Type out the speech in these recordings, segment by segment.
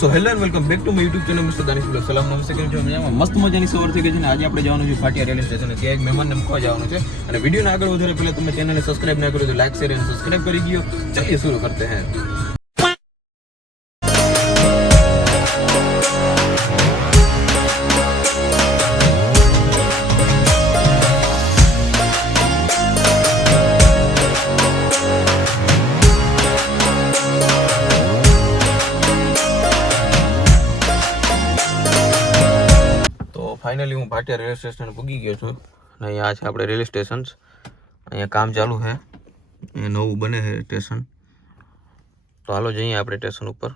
So hello and welcome back to my YouTube channel mister Danish blog. સલામ નમસ્તે, કેમ છો? મજામાં? મસ્ત મજાની સવાર થઈ ગઈ છે ને આજે આપણે જવાનું છે પાટિયા રેલવે સ્ટેશન. ત્યાં એક મહેમાનને મૂકવા જવાનું છે અને વિડીયોને આગળ વધારે પહેલા તમે ચેનલને સબસ્ક્રાઇબ ના કર્યો તો લાઈક શેર અને સબસ્ક્રાઇબ કરી દો. ચલિए शुरू करते हैं. ફાઇનલી હું ભાટિયા રેલવે સ્ટેશન પૂગી ગયો છું અને અહીંયા છે આપણે રેલવે સ્ટેશન. અહીંયા કામ ચાલુ છે, અહીંયા નવું બને છે સ્ટેશન. તો હાલો જઈએ આપણે સ્ટેશન ઉપર.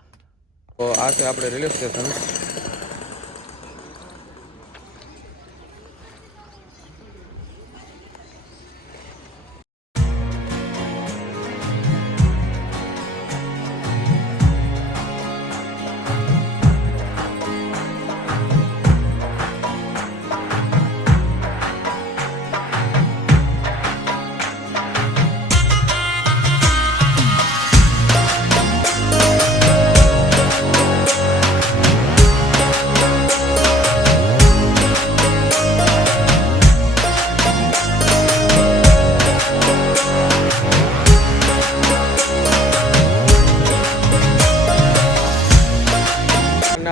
તો આ છે આપણે રેલવે સ્ટેશન.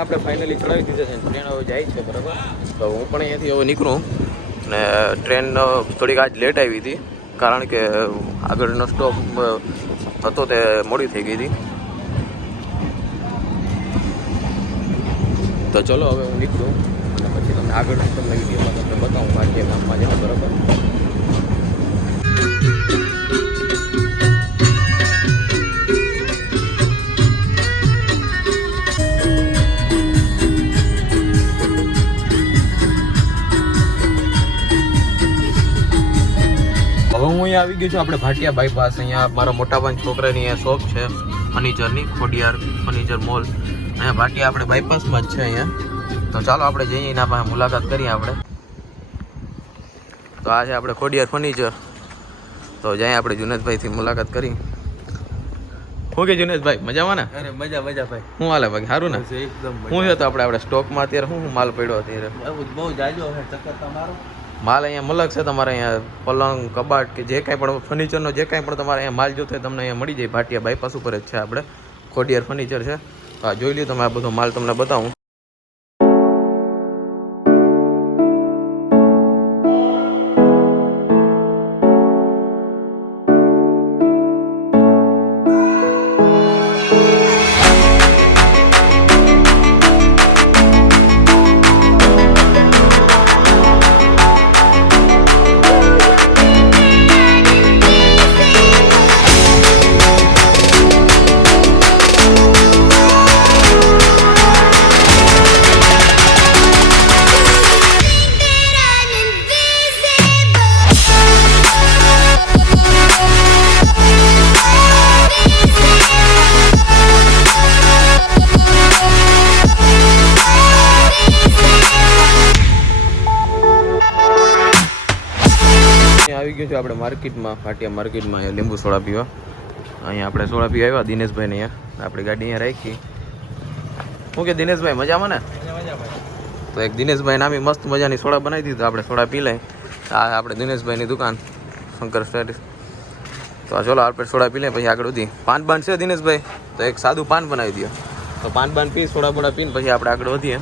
આપણે ફાઇનલી ચડાવી દીધા છે. ટ્રેન હવે જાય છે, બરાબર. તો હું પણ અહીંયાથી હવે નીકળું ને ટ્રેન થોડીક આજ લેટ આવી હતી કારણ કે આગળનો સ્ટોપ હતો તે મોડી થઈ ગઈ હતી. તો ચલો હવે હું નીકળું અને પછી તમને આગળ તમને વિડીયોમાં તમને બતાવું ભાગ્ય ગામમાં છે, બરાબર. હું અહીંયા આવી ગયો છું આપણે ભાટિયા બાયપાસ. અહીંયા મારા મોટાભાઈ છોકરાની અહીંયા શોપ છે ફર્નિચરની, ખોડિયાર ફર્નિચર મોલ. અહીંયા ભાટિયા આપણે બાયપાસમાં જ છે અહીંયા. તો ચાલો આપણે જઈએ એના પાસે મુલાકાત કરીએ આપણે. તો આ છે આપણે ખોડિયાર ફર્નિચર. તો જઈએ આપણે જુનેદભાઈથી મુલાકાત કરી. શું કે જુનેદભાઈ, મજામાં ને? અરે મજા ભાઈ. શું હાલે બાકી? સારું ને? એકદમ શું છે તો આપણે સ્ટોકમાં અત્યારે શું માલ પડ્યો અત્યારે? બહુ જાજો છે ચક્કર તમારો. માલ અહીંયા મલક છે તમારે. અહીંયા પલંગ, કબાટ કે જે કાંઈ પણ ફર્નિચરનો જે કાંઈ પણ તમારે અહીંયા માલ જોતો હોય તમને અહીંયા મળી જાય. ભાટિયા બાયપાસ ઉપર જ છે આપણે ખોડિયાર ફર્નિચર છે. હા, જોઈ લ્યો તમે. આ બધો માલ તમને બતાવું. આવી ગયું છે આપણે માર્કેટમાં, ભાટિયા માર્કેટમાં. અહીંયા લીંબુ સોડા પીવા. અહીંયા આપણે સોડા પીવા આવ્યા દિનેશભાઈને. અહીંયા આપણી ગાડી અહીંયા રાખી. શું કે દિનેશભાઈ, મજામાં ને? તો એક દિનેશભાઈ નામી મસ્ત મજાની સોડા બનાવી દીધી. આપણે સોડા પી લઈએ. આ આપણે દિનેશભાઈની દુકાન શંકર સ્ટેટ. તો આ ચલો આપણે સોડા પી લઈએ પછી આગળ વધી. પાન બાન છે દિનેશભાઈ? તો એક સાદું પાન બનાવી દો. તો પાન બાન પી, સોડા બોડા પીને પછી આપણે આગળ વધીએ.